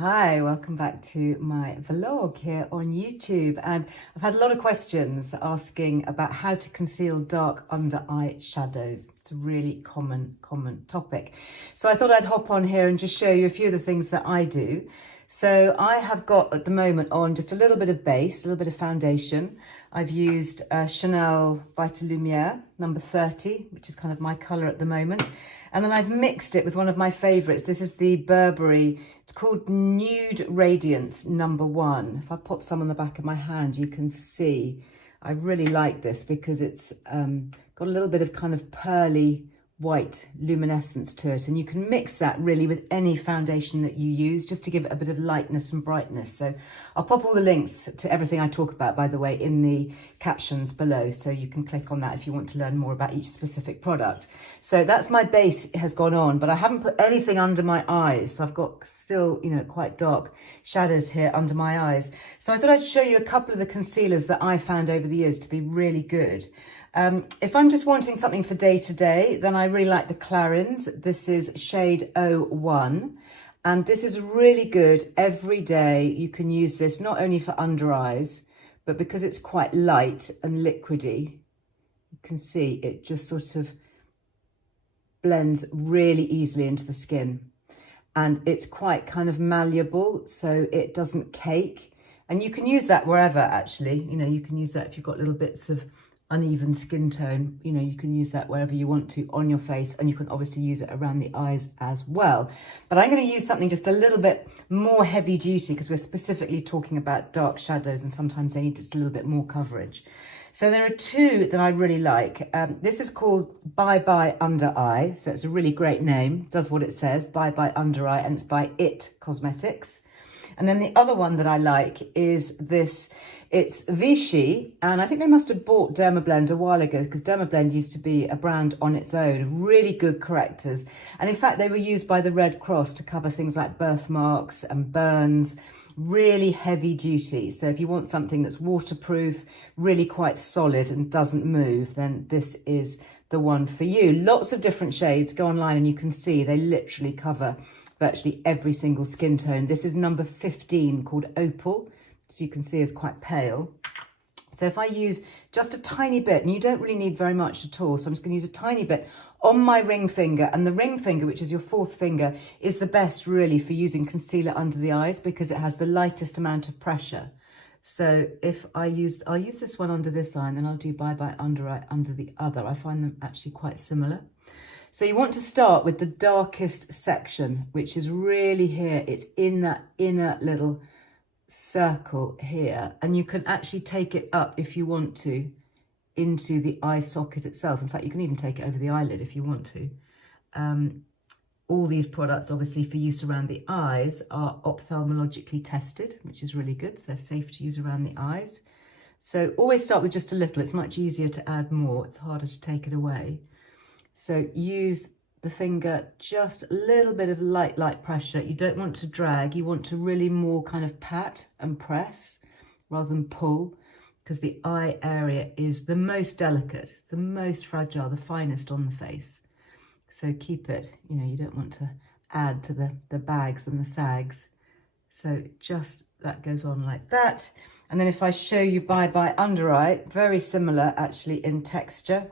Hi, welcome back to my vlog here on YouTube. And I've had a lot of questions asking about how to conceal dark under eye shadows. It's a really common topic. So I thought I'd hop on here and just show you a few of the things that I do. So I have got at the moment on just a little bit of base, a little bit of foundation. I've used Chanel Vitalumiere number 30, which is kind of my colour at the moment. And then I've mixed it with one of my favourites. This is the Burberry, it's called Nude Radiance number 1. If I pop some on the back of my hand, you can see. I really like this because it's got a little bit of kind of pearly white luminescence to it, and you can mix that really with any foundation that you use just to give it a bit of lightness and brightness. So I'll pop all the links to everything I talk about, by the way, in the captions below, so you can click on that if you want to learn more about each specific product. So that's my base. It has gone on, but I haven't put anything under my eyes, so I've got still, you know, quite dark shadows here under my eyes. So I thought I'd show you a couple of the concealers that I found over the years to be really good. If I'm just wanting something for day to day, then I really like the Clarins. This is shade 01, and this is really good every day. You can use this not only for under eyes, but because it's quite light and liquidy, you can see it just sort of blends really easily into the skin. And it's quite kind of malleable, so it doesn't cake. And you can use that wherever, actually. You know, you can use that if you've got little bits of uneven skin tone, you know, you can use that wherever you want to on your face, and you can obviously use it around the eyes as well. But I'm going to use something just a little bit more heavy duty because we're specifically talking about dark shadows and sometimes they need just a little bit more coverage. So there are two that I really like. This is called Bye Bye Under Eye. So it's a really great name, does what it says, Bye Bye Under Eye, and it's by It Cosmetics. And then the other one that I like is this. It's Vichy, and I think they must have bought Dermablend a while ago because Dermablend used to be a brand on its own, really good correctors. And in fact, they were used by the Red Cross to cover things like birthmarks and burns, really heavy duty. So if you want something that's waterproof, really quite solid and doesn't move, then this is the one for you. Lots of different shades. Go online and you can see they literally cover virtually every single skin tone. This is number 15 called Opal. So you can see is quite pale. So if I use just a tiny bit, and you don't really need very much at all, so I'm just going to use a tiny bit on my ring finger, and the ring finger, which is your fourth finger, is the best really for using concealer under the eyes because it has the lightest amount of pressure. So if I'll use this one under this eye, and then I'll do Bye Bye Under Eye under the other. I find them actually quite similar. So you want to start with the darkest section, which is really here. It's in that inner little circle here, and you can actually take it up if you want to into the eye socket itself. In fact, you can even take it over the eyelid if you want to. All these products, obviously for use around the eyes, are ophthalmologically tested, which is really good, so they're safe to use around the eyes. So always start with just a little. It's much easier to add more. It's harder to take it away. So use the finger, just a little bit of light pressure. You don't want to drag, you want to really more kind of pat and press rather than pull, because the eye area is the most delicate, it's the most fragile, the finest on the face. So keep it, you know, you don't want to add to the bags and the sags. So just that goes on like that. And then if I show you Bye Bye Under Eye, very similar actually in texture.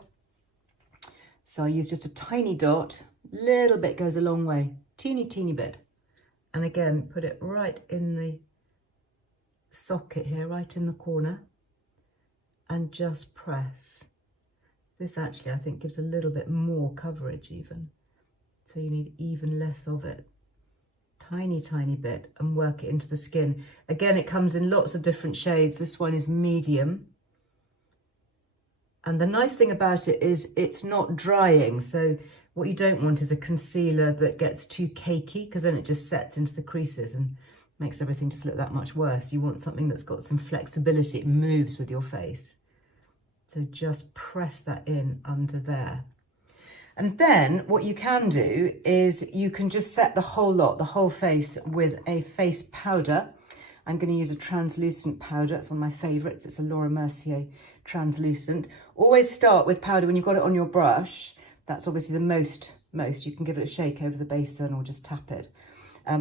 So I use just a tiny dot, little bit goes a long way, teeny bit. And again, put it right in the socket here, right in the corner, and just press. This actually, I think, gives a little bit more coverage even. So you need even less of it. Tiny bit, and work it into the skin. Again, it comes in lots of different shades. This one is medium. And the nice thing about it is it's not drying. So what you don't want is a concealer that gets too cakey, because then it just sets into the creases and makes everything just look that much worse. You want something that's got some flexibility. It moves with your face. So just press that in under there. And then what you can do is you can just set the whole lot, the whole face, with a face powder. I'm going to use a translucent powder. It's one of my favourites. It's a Laura Mercier translucent. Always start with powder when you've got it on your brush. That's obviously the most. You can give it a shake over the basin or just tap it.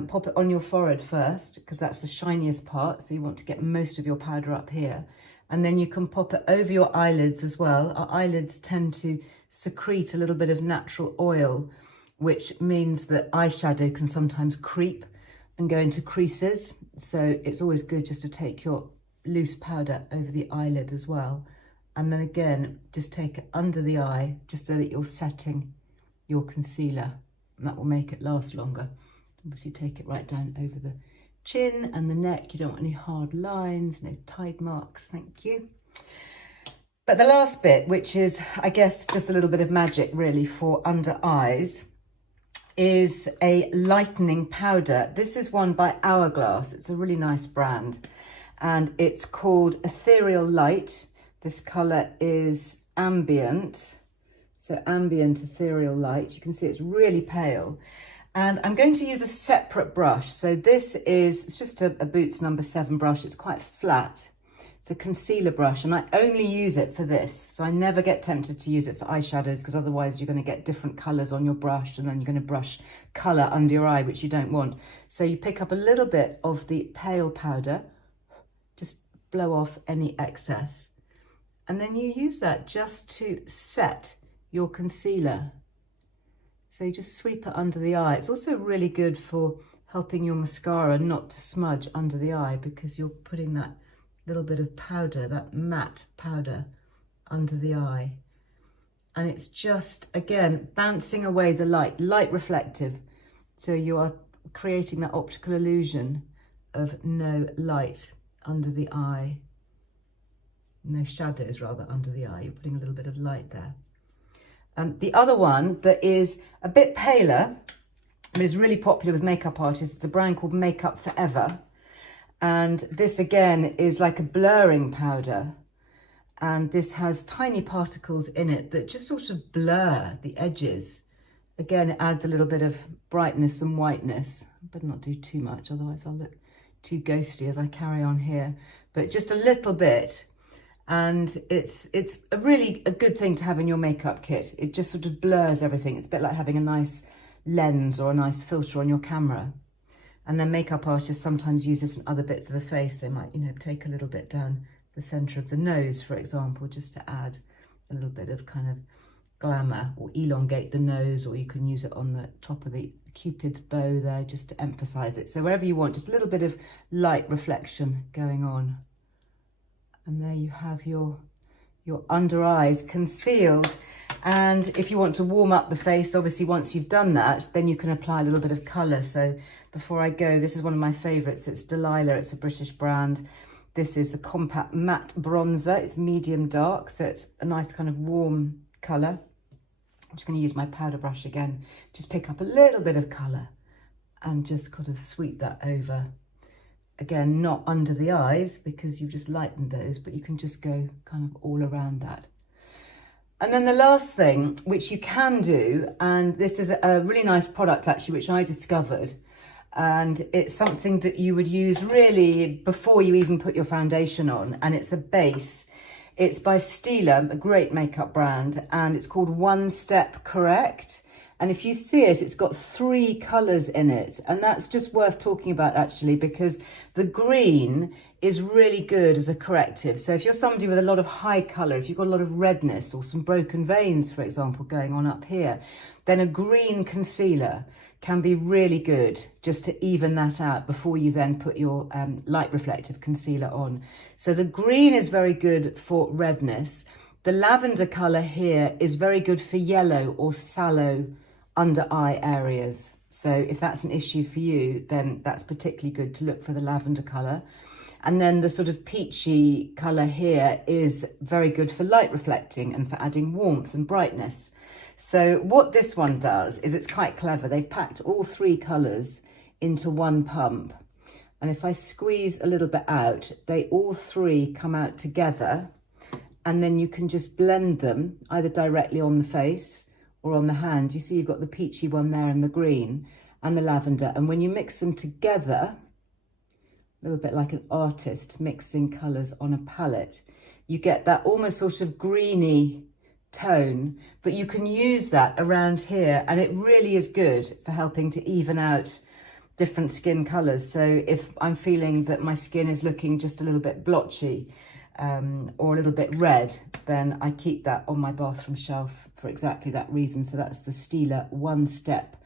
pop it on your forehead first, because that's the shiniest part. So you want to get most of your powder up here. And then you can pop it over your eyelids as well. Our eyelids tend to secrete a little bit of natural oil, which means that eyeshadow can sometimes creep and go into creases. So it's always good just to take your loose powder over the eyelid as well. And then again, just take it under the eye, just so that you're setting your concealer, and that will make it last longer. Obviously take it right down over the chin and the neck. You don't want any hard lines, no tide marks, thank you. But the last bit, which is, I guess, just a little bit of magic really for under eyes, is a lightening powder. This is one by Hourglass. It's a really nice brand, and it's called Ethereal Light. This colour is Ambient, so Ambient Ethereal Light. You can see it's really pale. And I'm going to use a separate brush. So this is, it's just a Boots number 7 brush. It's quite flat. It's a concealer brush, and I only use it for this. So I never get tempted to use it for eyeshadows, because otherwise you're going to get different colours on your brush, and then you're going to brush colour under your eye, which you don't want. So you pick up a little bit of the pale powder, just blow off any excess. And then you use that just to set your concealer. So you just sweep it under the eye. It's also really good for helping your mascara not to smudge under the eye, because you're putting that little bit of powder, that matte powder, under the eye. And it's just, again, bouncing away the light reflective. So you are creating that optical illusion of no light under the eye. No shadows, rather, under the eye. You're putting a little bit of light there. The other one that is a bit paler, but is really popular with makeup artists, is a brand called Makeup Forever. And this, again, is like a blurring powder. And this has tiny particles in it that just sort of blur the edges. Again, it adds a little bit of brightness and whiteness. But not do too much, otherwise I'll look too ghosty as I carry on here. But just a little bit. And it's a really good thing to have in your makeup kit. It just sort of blurs everything. It's a bit like having a nice lens or a nice filter on your camera. And then makeup artists sometimes use this in other bits of the face. They might, take a little bit down the centre of the nose, for example, just to add a little bit of kind of glamour, or elongate the nose, or you can use it on the top of the Cupid's bow there just to emphasise it. So wherever you want, just a little bit of light reflection going on. And there you have your under eyes concealed. And if you want to warm up the face, obviously once you've done that, then you can apply a little bit of colour. So before I go, this is one of my favourites. It's Delilah, it's a British brand. This is the Compact Matte Bronzer. It's medium dark, so it's a nice kind of warm colour. I'm just going to use my powder brush again. Just pick up a little bit of colour and just kind of sweep that over. Again, not under the eyes, because you've just lightened those, but you can just go kind of all around that. And then the last thing, which you can do, and this is a really nice product actually, which I discovered, and it's something that you would use really before you even put your foundation on, and it's a base. It's by Stila, a great makeup brand, and it's called One Step Correct. And if you see it, it's got 3 colours in it. And that's just worth talking about, actually, because the green is really good as a corrective. So if you're somebody with a lot of high colour, if you've got a lot of redness or some broken veins, for example, going on up here, then a green concealer can be really good just to even that out before you then put your light reflective concealer on. So the green is very good for redness. The lavender colour here is very good for yellow or sallow under eye areas. So if that's an issue for you, then that's particularly good to look for the lavender colour. And then the sort of peachy colour here is very good for light reflecting and for adding warmth and brightness. So what this one does is it's quite clever. They've packed all 3 colours into one pump. And if I squeeze a little bit out, they all 3 come out together. And then you can just blend them either directly on the face or on the hand. You see you've got the peachy one there and the green and the lavender. And when you mix them together, a little bit like an artist mixing colours on a palette, you get that almost sort of greeny tone, but you can use that around here, and it really is good for helping to even out different skin colours. So if I'm feeling that my skin is looking just a little bit blotchy or a little bit red, then I keep that on my bathroom shelf for exactly that reason. So that's the Stila One Step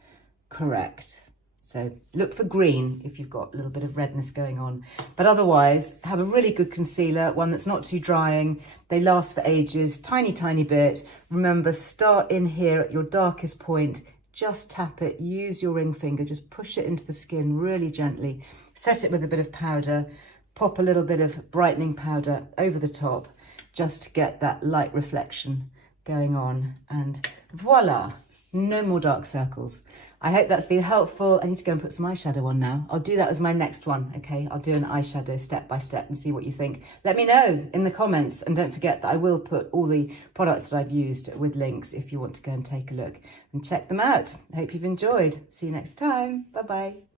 Correct. So look for green if you've got a little bit of redness going on. But otherwise, have a really good concealer, one that's not too drying. They last for ages, tiny, tiny bit. Remember, start in here at your darkest point. Just tap it, use your ring finger, just push it into the skin really gently. Set it with a bit of powder, pop a little bit of brightening powder over the top, just to get that light reflection going on. And voila, no more dark circles. I hope that's been helpful. I need to go and put some eyeshadow on now. I'll do that as my next one, okay? I'll do an eyeshadow step by step and see what you think. Let me know in the comments, and don't forget that I will put all the products that I've used with links if you want to go and take a look and check them out. I hope you've enjoyed. See you next time. Bye-bye.